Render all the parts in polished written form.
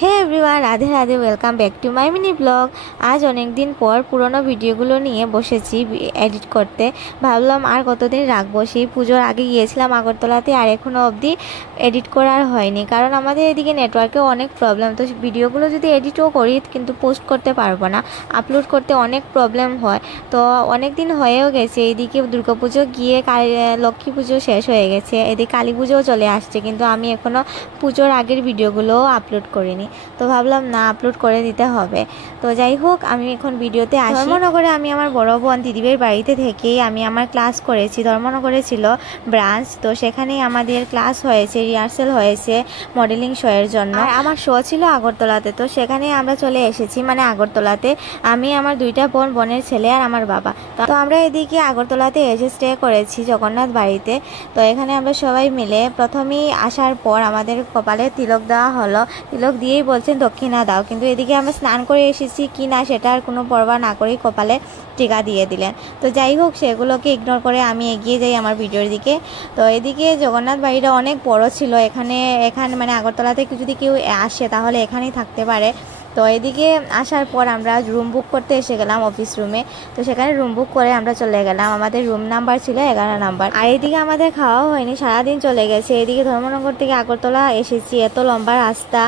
Hey everyone, Radhe Radhe, welcome back to my mini blog. আজ অনেক দিন পর পুরনো ভিডিওগুলো নিয়ে বসেছি এডিট করতে। ভাবলাম আর কতদিন রাখবো, সেই পুজোর আগে গিয়েছিলাম আগরতলাতে, আর এখনও অবধি এডিট করার হয়নি, কারণ আমাদের এদিকে নেটওয়ার্কেও অনেক প্রবলেম। তো ভিডিওগুলো যদি এডিটও করি কিন্তু পোস্ট করতে পারবো না, আপলোড করতে অনেক প্রবলেম হয়। তো অনেক দিন হয়েও গেছে, এইদিকে দুর্গাপুজো গিয়ে লক্ষ্মী পুজো শেষ হয়ে গেছে, এদিকে কালী পুজোও চলে আসছে, কিন্তু আমি এখনও পুজোর আগের ভিডিওগুলোও আপলোড করিনি। তো ভাবলাম না, আপলোড করে দিতে হবে। তো যাই হোক, আমি এখন ভিডিওতে আসি। ধর্মনগরে আমি আমার বড় বোন দিদিবের বাড়িতে থেকেই আমি আমার ক্লাস করেছি। ধর্মনগরে ছিল ব্রাঞ্চ, তো সেখানেই আমাদের ক্লাস হয়েছে, রিহার্সেল হয়েছে মডেলিং শো এর জন্য। আর আমার শো ছিল আগরতলাতে, তো সেখানে আমরা চলে এসেছি, মানে আগরতলাতে। আমি, আমার দুইটা বোন, বোনের ছেলে আর আমার বাবা। তো আমরা এদিকে আগরতলাতে এসে স্টে করেছি জগন্নাথ বাড়িতে। তো এখানে আমরা সবাই মিলে প্রথমেই আসার পর আমাদের কপালে তিলক দেওয়া হলো। তিলক দিয়েই বলছেন দক্ষিণা দাও, কিন্তু এদিকে আমরা স্নান করে এসেছি কি না সেটা আর কোনো পরোয়া না করেই কপালে টিকা দিয়ে দিলেন। তো যাই হোক, সেগুলোকে ইগনোর করে আমি এগিয়ে যাই আমার ভিডিওর দিকে। তো এদিকে জগন্নাথ বাড়িটা অনেক বড় ছিল, এখানে মানে আগরতলা থেকে যদি কেউ আসে তাহলে এখানেই থাকতে পারে। তো এদিকে আসার পর আমরা রুম বুক করতে এসে গেলাম অফিস রুমে। তো সেখানে রুম বুক করে আমরা চলে গেলাম, আমাদের রুম নাম্বার ছিল 11 নাম্বার। আর এদিকে আমাদের খাওয়াও হয়নি, সারাদিন চলে গেছে। এদিকে ধর্মনগর থেকে আগরতলা এসেছি, এত লম্বা রাস্তা,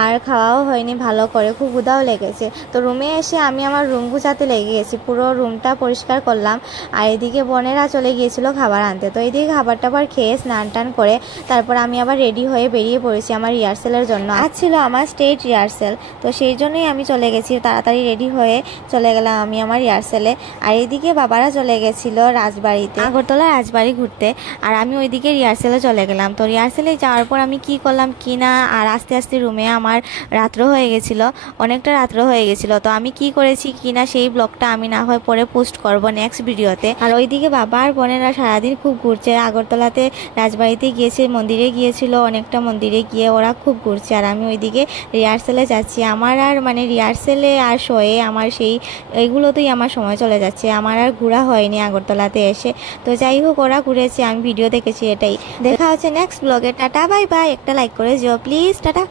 আর খাওয়াও হয়নি ভালো করে, খুব ক্ষুধাও লেগেছে। তো রুমে এসে আমি আমার রুম গুছাতে লেগে গেছি, পুরো রুমটা পরিষ্কার করলাম। আর এদিকে বোনেরা চলে গিয়েছিল খাবার আনতে। তো এদিকে খাবার টাবার খেয়ে স্নান টান করে তারপর আমি আবার রেডি হয়ে বেরিয়ে পড়েছি আমার রিহার্সেলের জন্য। আজ ছিল আমার স্টেজ রিহার্সেল, তো সেই জন্যই আমি চলে গেছি, তাড়াতাড়ি রেডি হয়ে চলে গেলাম আমি আমার রিহার্সেলে। আর এইদিকে বাবারা চলে গেছিল রাজবাড়িতে, আগরতলা রাজবাড়ি ঘুরতে, আর আমি ওইদিকে রিহার্সেলে চলে গেলাম। তো রিহার্সেলে যাওয়ার পর আমি কি করলাম কি না, আর আস্তে আস্তে রুমে আমার রাত্র হয়ে গেছিলো, অনেকটা রাত্র হয়ে গেছিলো। তো আমি কি করেছি কি না সেই ব্লগটা আমি না হয় পরে পোস্ট করব নেক্সট ভিডিওতে। আর ওইদিকে বাবা আর বোনেরা সারাদিন খুব ঘুরছে, আগরতলাতে রাজবাড়িতে গিয়েছে, মন্দিরে গিয়েছিল, অনেকটা মন্দিরে গিয়ে ওরা খুব ঘুরছে, আর আমি ওইদিকে রিহার্সেলে যাচ্ছি। আমার আর মানে রিহার্সেলে আর শোয়ে আমার এইগুলোতেই আমার সময় চলে যাচ্ছে, আমার আর ঘোরা হয়নি আগরতলাতে এসে। তো যাই হোক, ওরা ঘুরেছে, আমি ভিডিও দেখেছি, এটাই। দেখা হচ্ছে নেক্সট ব্লগে। Tata, bye bye. একটা লাইক করে যেও প্লিজ, টাটা।